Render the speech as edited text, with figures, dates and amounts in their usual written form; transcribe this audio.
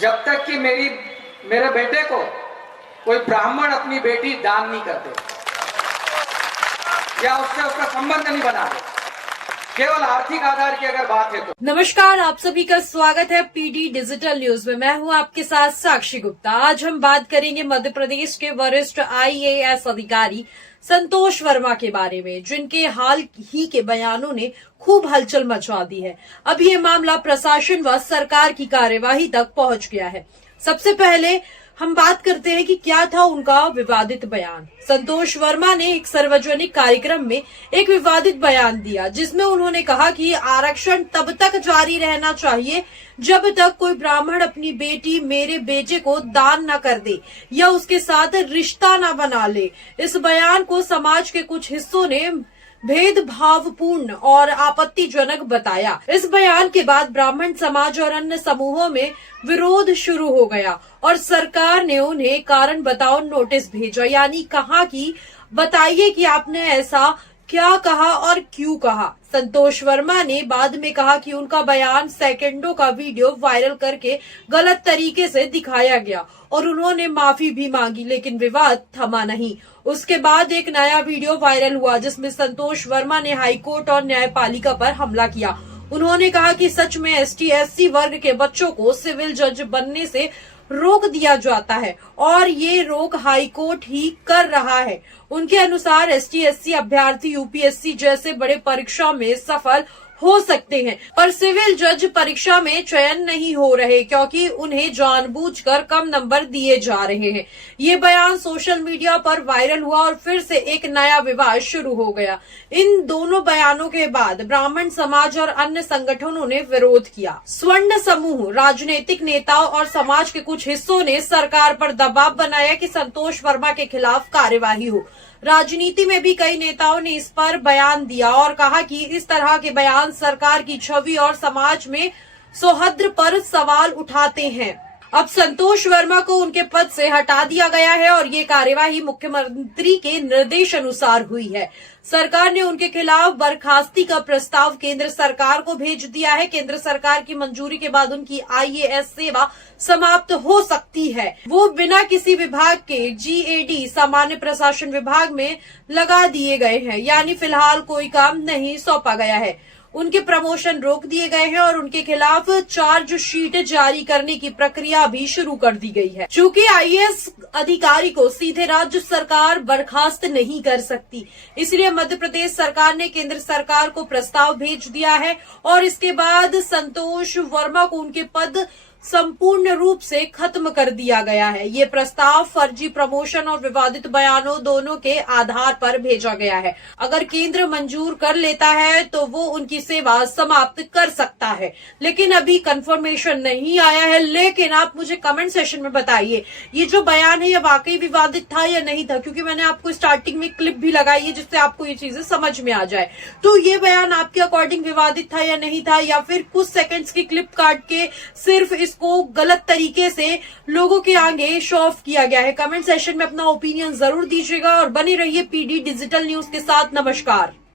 जब तक कि मेरे बेटे को कोई ब्राह्मण अपनी बेटी दान नहीं करते या उससे उसका संबंध नहीं बनाते, केवल आर्थिक आधार की अगर बात है तो। नमस्कार, आप सभी का स्वागत है पीडी डिजिटल न्यूज में। मैं हूं आपके साथ साक्षी गुप्ता। आज हम बात करेंगे मध्य प्रदेश के वरिष्ठ IAS अधिकारी संतोष वर्मा के बारे में, जिनके हाल ही के बयानों ने खूब हलचल मचा दी है। अब ये मामला प्रशासन व सरकार की कार्यवाही तक पहुंच गया है। सबसे पहले हम बात करते हैं कि क्या था उनका विवादित बयान। संतोष वर्मा ने एक सार्वजनिक कार्यक्रम में एक विवादित बयान दिया, जिसमें उन्होंने कहा कि आरक्षण तब तक जारी रहना चाहिए जब तक कोई ब्राह्मण अपनी बेटी मेरे बेटे को दान न कर दे या उसके साथ रिश्ता न बना ले। इस बयान को समाज के कुछ हिस्सों ने भेदभावपूर्ण और आपत्तिजनक बताया। इस बयान के बाद ब्राह्मण समाज और अन्य समूहों में विरोध शुरू हो गया और सरकार ने उन्हें कारण बताओ नोटिस भेजा, यानी कहा कि बताइए कि आपने ऐसा क्या कहा और क्यों कहा। संतोष वर्मा ने बाद में कहा कि उनका बयान सेकंडों का वीडियो वायरल करके गलत तरीके से दिखाया गया और उन्होंने माफी भी मांगी, लेकिन विवाद थमा नहीं। उसके बाद एक नया वीडियो वायरल हुआ जिसमें संतोष वर्मा ने हाईकोर्ट और न्यायपालिका पर हमला किया। उन्होंने कहा कि सच में ST/SC वर्ग के बच्चों को सिविल जज बनने से रोक दिया जाता है और ये रोक हाईकोर्ट ही कर रहा है। उनके अनुसार ST/SC अभ्यर्थी UPSC जैसे बड़े परीक्षा में सफल हो सकते हैं, पर सिविल जज परीक्षा में चयन नहीं हो रहे क्योंकि उन्हें जानबूझकर कम नंबर दिए जा रहे हैं। ये बयान सोशल मीडिया पर वायरल हुआ और फिर से एक नया विवाद शुरू हो गया। इन दोनों बयानों के बाद ब्राह्मण समाज और अन्य संगठनों ने विरोध किया। स्वर्ण समूह, राजनीतिक नेताओं और समाज के कुछ हिस्सों ने सरकार पर दबाव बनाया कि संतोष वर्मा के खिलाफ कार्यवाही हो। राजनीति में भी कई नेताओं ने इस पर बयान दिया और कहा कि इस तरह के बयान सरकार की छवि और समाज में सौहार्द पर सवाल उठाते हैं। अब संतोष वर्मा को उनके पद से हटा दिया गया है और ये कार्यवाही मुख्यमंत्री के निर्देश अनुसार हुई है। सरकार ने उनके खिलाफ बर्खास्ती का प्रस्ताव केंद्र सरकार को भेज दिया है। केंद्र सरकार की मंजूरी के बाद उनकी IAS सेवा समाप्त हो सकती है। वो बिना किसी विभाग के GAD सामान्य प्रशासन विभाग में लगा दिए गए हैं, यानी फिलहाल कोई काम नहीं सौंपा गया है। उनके प्रमोशन रोक दिए गए हैं और उनके खिलाफ चार्जशीट जारी करने की प्रक्रिया भी शुरू कर दी गई है। चूंकि IAS अधिकारी को सीधे राज्य सरकार बर्खास्त नहीं कर सकती, इसलिए मध्य प्रदेश सरकार ने केंद्र सरकार को प्रस्ताव भेज दिया है और इसके बाद संतोष वर्मा को उनके पद संपूर्ण रूप से खत्म कर दिया गया है। ये प्रस्ताव फर्जी प्रमोशन और विवादित बयानों दोनों के आधार पर भेजा गया है। अगर केंद्र मंजूर कर लेता है तो वो उनकी सेवा समाप्त कर सकता है, लेकिन अभी कंफर्मेशन नहीं आया है। लेकिन आप मुझे कमेंट सेशन में बताइए, ये जो बयान है ये वाकई विवादित था या नहीं था, क्योंकि मैंने आपको स्टार्टिंग में क्लिप भी लगाई है जिससे आपको ये चीजें समझ में आ जाए। तो ये बयान आपके अकॉर्डिंग विवादित था या नहीं था, या फिर कुछ सेकंड्स की क्लिप काट के सिर्फ इसको गलत तरीके से लोगों के आगे शो ऑफ किया गया है? कमेंट सेशन में अपना ओपिनियन जरूर दीजिएगा और बने रहिए पीडी डिजिटल न्यूज के साथ। नमस्कार।